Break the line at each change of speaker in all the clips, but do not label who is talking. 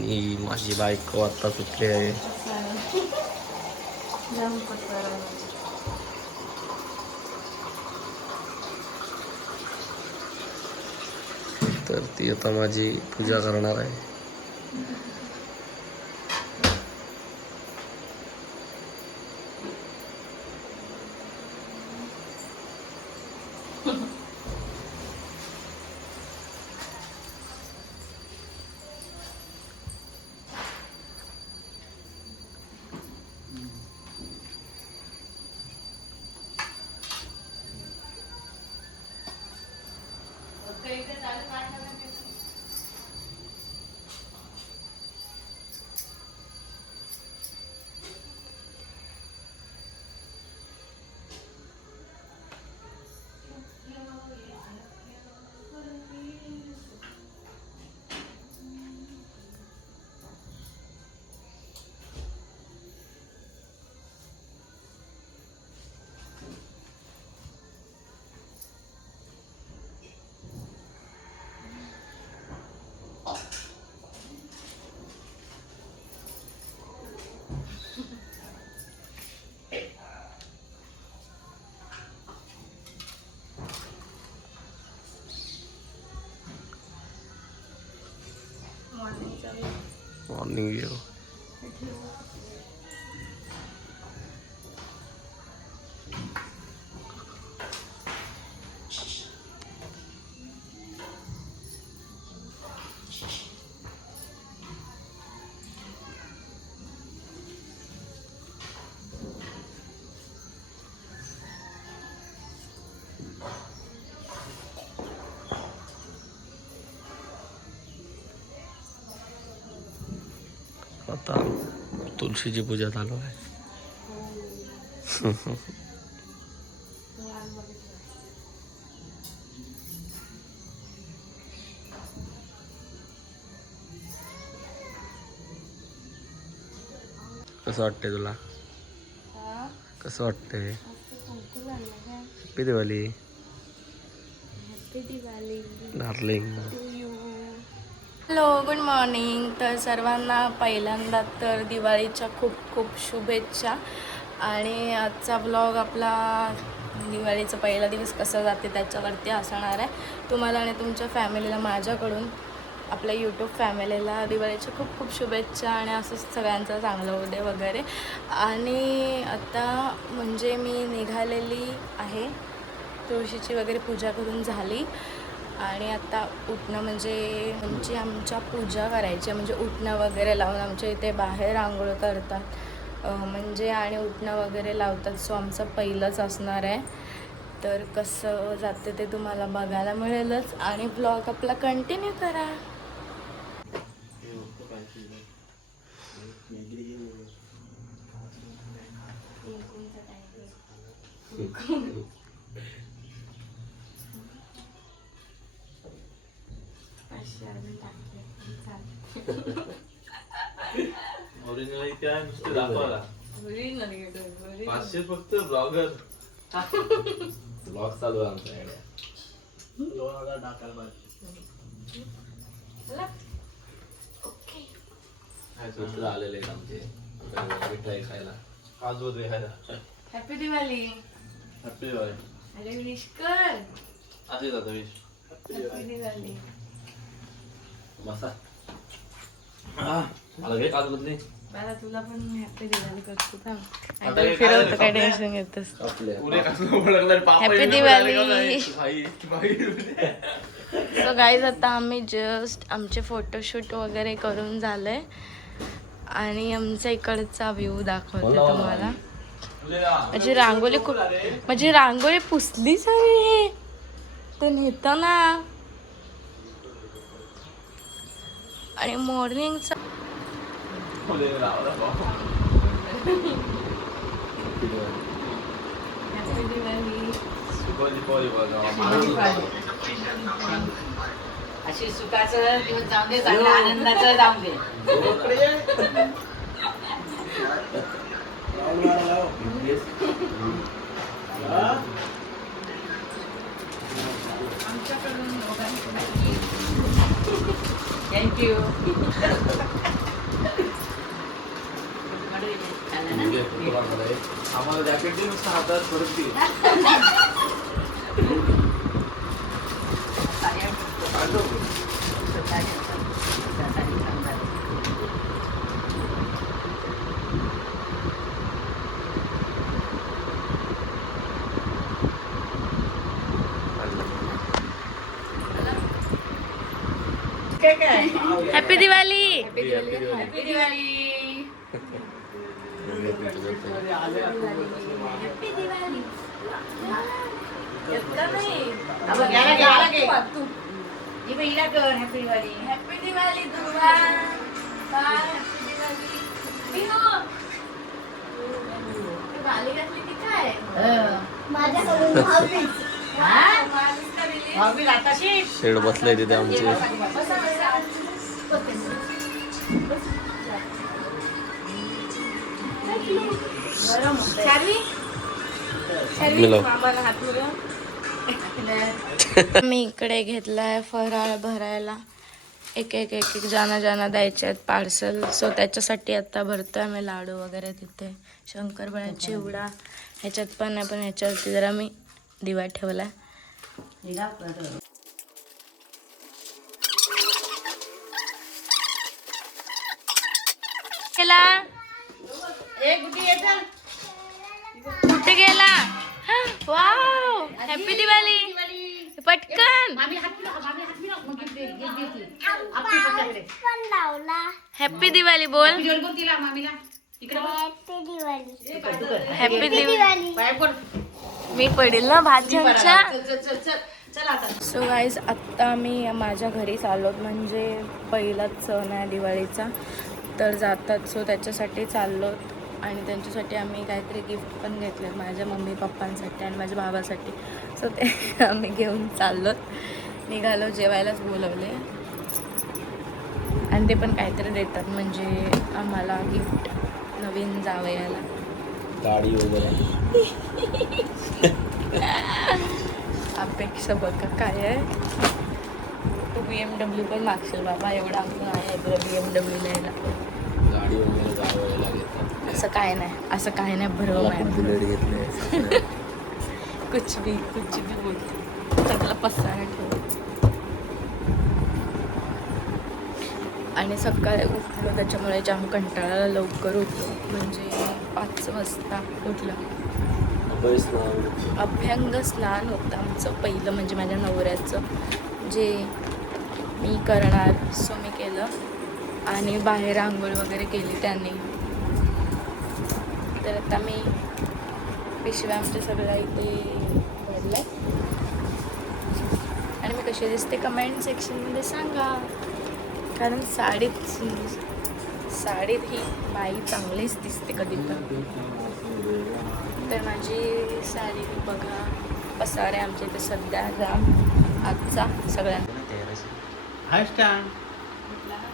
आणि माझी बायको आता सुटली आहे. तर ती आता माझी पूजा करणार आहे.
मॉर्निंगचा वेळ.
आता तुळशीची पूजा चालू आहे. कसं वाटतंय तुला? कसं
काय?
Happy Diwali
happy Diwali
darling
hello good morning. तर सर्वांना पहिल्यांदा तर दिवाळीच्या खूप खूप शुभेच्छा. आणि आजचा ब्लॉग आपला दिवाळीचा पहिला दिवस कसा जाते त्याच्यावरती असणार आहे. तुम्हाला आणि तुमच्या फॅमिलीला माझ्याकडून आपल्या यूट्यूब फॅमिलीला दिवाळीच्या खूप खूप शुभेच्छा आणि असंच सगळ्यांचं चांगलं उदय वगैरे. आणि आता म्हणजे मी निघालेली आहे. तुळशीची वगैरे पूजा करून झाली. आणि आता उठणं म्हणजे आमची आमच्या पूजा करायची आहे. म्हणजे उठणं वगैरे लावून आमच्या इथे बाहेर आंघोळ करतात. म्हणजे आणि उठणं वगैरे लावतात. सो आमचं पहिलंच असणार आहे. तर कसं जाते ते तुम्हाला बघायला मिळेलच. आणि ब्लॉग आपला कंटिन्यू करा.
ओरिजिनल आहे नुसते दाखवायला. पाचशे फक्त ब्लॉगर
ब्लॉग चालू आहे आमच्याकडे मित्र आलेले आहेत आमचे. आमच्याकडे मिठाई खायला.
आज वर खायला.
हॅपी दिवाळी
हॅपी दिवाळी
अरे विश कर.
असे जातो विश.
हॅपी दिवाळी
मसा मला घे काजू बदली
मला तुला पण हॅपी दिवाळी करतो थांब.
आता
आणि फिरवतो
काय
टेन्शन घेतस दिवाळी. सो गाईज आता आम्ही जस्ट आमचे फोटोशूट वगैरे करून झालंय. आणि आमचा इकडचा व्ह्यू दाखवते तुम्हाला. माझी रांगोळी खूप माझी रांगोळी पुसलीच आहे ते नेतो ना आणि मॉर्निंगचा
अशी सुखाचं दिवस जाऊन दे चांगलं आनंदाचं जाऊन दे. थँक्यू
থ্যাংক ইউ আমার র্যাকেট দিয়ে হাত ধরে
हॅपी दिवाळी.
ही.
हॅपी दिवाळी हॅपी दिवाळी ती काय?
हं.
माझ्याकडून.
हा? आताशी.
शेड बसलाय तिथे आमचे.
मी इकडे घेतलाय फराळ भरायला. एक एक एक एक जाना जाना द्यायचे आहेत पार्सल सो त्याच्यासाठी आता भरतोय आम्ही लाडू वगैरे तिथे. शंकरपाळ्या चिवडा ह्याच्यात पण आहे पण ह्याच्यावरती जरा मी दिवा ठेवलाय.
हिला केला?
कुठे गेला? वाव हॅपी दिवाळी पटकन. हॅपी दिवाळी बोल.
हॅपी दिवाळी
मी पडेल ना भाज्यांच्या? सो गाईज आत्ता मी माझ्या घरीच आलो म्हणजे पहिलाच सण आहे दिवाळीचा. तर जातात. सो त्याच्यासाठी चाललो आणि त्यांच्यासाठी आम्ही काहीतरी गिफ्ट पण घेतले माझ्या मम्मी पप्पांसाठी आणि माझ्या भावासाठी. सो ते आम्ही घेऊन चाललो. निघालो जेवायलाच बोलवले. आणि ते पण काहीतरी देतात म्हणजे आम्हाला गिफ्ट नवीन जावयाला.
गाडी वगैरे.
अपेक्षा बघा काय आहे. तू बी एम डब्ल्यू पण मागशील बाबा एवढा आपण आहे तुला बी एम डब्ल्यू न्यायला.
घेतात.
असं काय नाही असं काय नाही भरव
बुलेट घेतले
कुछ भी कुछ भी बोलते सगळं पसारा ठेव. आणि सकाळी उठलो त्याच्यामुळे जाम कंटाळा लवकर उठलो. म्हणजे पाच वाजता उठलं. अभ्यंग स्नान होतं आमचं पहिलं म्हणजे माझ्या नवऱ्याचं. जे मी करणार सो मी केलं. आणि बाहेर आंघोळ वगैरे केली त्यांनी. तर आता मी पिशव्या आमच्या सगळ्या इथे भरल्या. आणि मी कशी दिसते कमेंट सेक्शनमध्ये सांगा. कारण साडीत साडीत ही बाई चांगलीच दिसते कधी पण. तर माझी साडी बघा पसारे आमच्या इथे सध्या जाम आजचा सगळ्यांना
हाय स्टँड.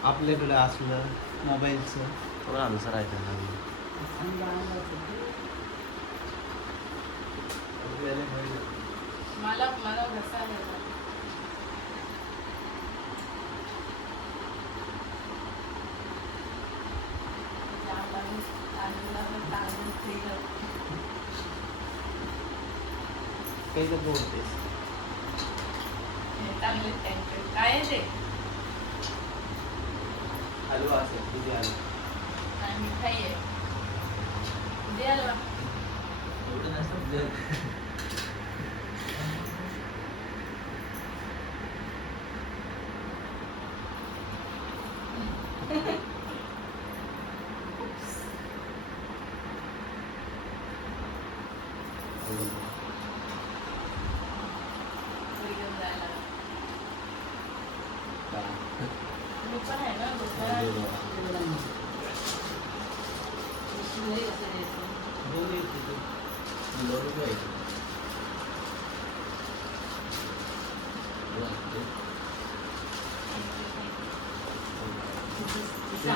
आपल्याकडे असलं मोबाईलचं.
थोडं आन्सर आहे त्यांना
मला मला घसा
काही तर बोलतेस
चांगले काय आहे ते
हलवा असेल किती हलवा
आणि मिठाई आहे दे हलवा.
एवढं नसतं जर-
घरी घेऊन जायला. मी पण आहे ना दुसऱ्या-
दोन येते ते.
चांगलं का साडी? ते कोणचं आहे? फोटो काढू आपण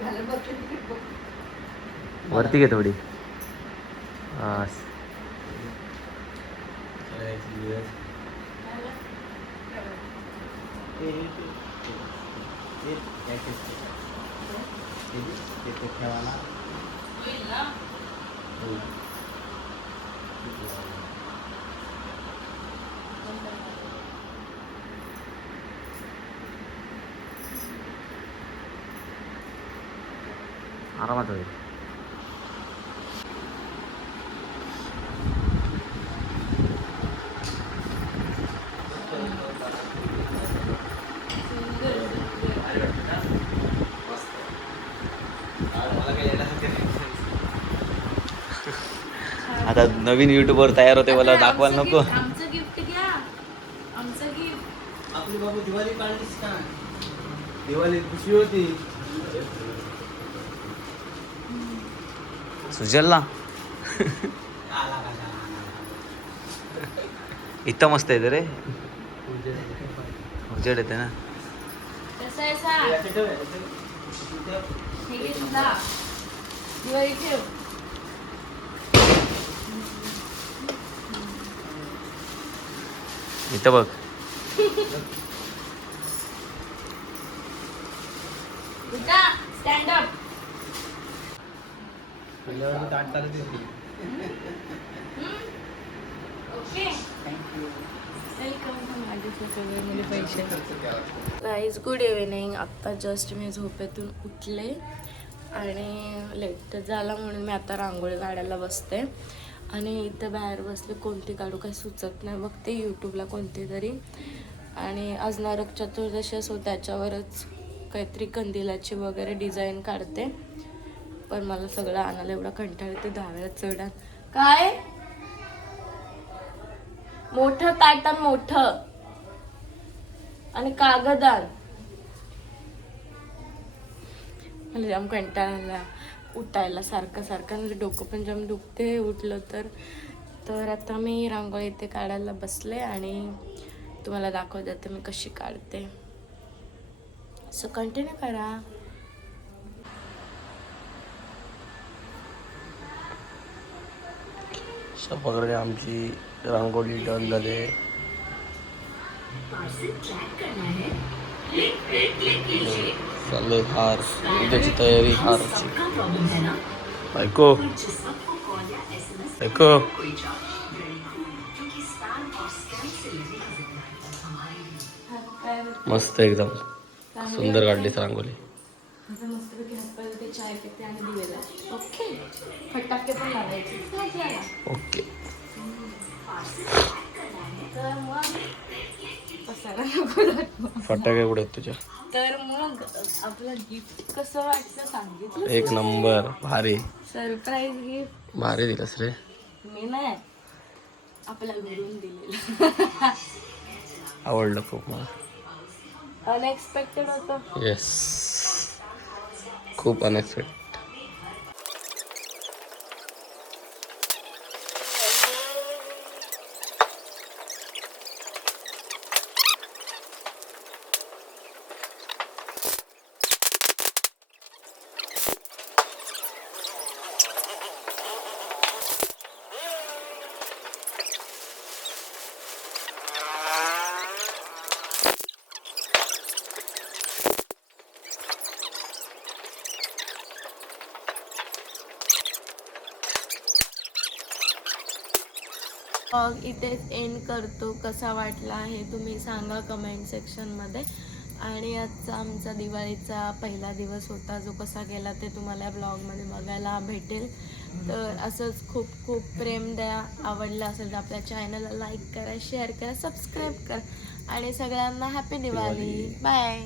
घालून बघते
वरती घे थोडी. हा.
करायची दिवस
ते हे ते- ते- ते पॅकेज ते. ते दे, ते ते ठेवायला
होईल ना
हो.
आरामात होईल
मला काही येण्यासारखं नाही.
आता नवीन युट्यूबर तयार होते मला दाखवायला
आमचं
नको.
gift- आमचं गिफ्ट घ्या. आमचं गिफ्ट
आपली बाबू दिवाळी काढलीस का? दिवाळी खुशी होती.
सुजल ना इथं मस्त येते रे. उजेड येते ना.
कसं आहे हे दिवाळी ठेव
इथं बघ
उठा स्टँड अप
पहिल्यावर ताट चालत होती
ओके वेलकम माझ्या पैसे गाईज गुड इव्हिनिंग आत्ता जस्ट मी झोपेतून उठले आणि लेट झाला म्हणून मी आता रांगोळी काढायला बसते. आणि इथं बाहेर बसले कोणती काढू काही सुचत नाही. बघते यूट्यूबला कोणती तरी आणि आज नरक चतुर्दशी असो त्याच्यावरच काहीतरी कंदिलाची वगैरे डिझाईन काढते. पण मला सगळं आणायला एवढा कंटाळ येते दहाव्या चढा काय? मोठं पॅटर्न मोठं. आणि कागदान मला जाम कंटाळा उठायला सारखं सारखं म्हणजे डोकं पण जाम दुखते उठलं तर. तर आता मी रांगोळी इथे काढायला बसले आणि तुम्हाला दाखवते आता मी कशी काढते. सो कंटिन्यू करा.
अशा प्रकारे आमची रांगोळी डन झाले. चालले हार उद्याची तयारी हारची. ऐको. ऐको. मस्त एकदम. सुंदर
आणि दिवेला ओके. फटाके
आहेत तुझ्या.
तर मग आपलं गिफ्ट कसं वाटलं सांगितलं
एक नंबर भारी.
सरप्राईज गिफ्ट
भारी दिलंस रे.
मी नाही. आपल्या घरून दिलेलं.
आवडलं खूप मला.
अनएक्सपेक्टेड होतं.
येस खूप अनएक्सपेक्टेड
ब्लॉग इथेच एंड करतो. कसा वाटला हे तुम्ही सांगा कमेंट सेक्शनमध्ये आणि आजचा आमचा दिवाळीचा पहिला दिवस होता. जो कसा गेला ते तुम्हाला ब्लॉगमध्ये बघायला भेटेल. तर असंच खूप खूप प्रेम द्या. आवडलं असेल तर आपल्या चॅनलला लाईक करा शेअर करा सबस्क्राईब करा. आणि सगळ्यांना हॅपी दिवाळी. बाय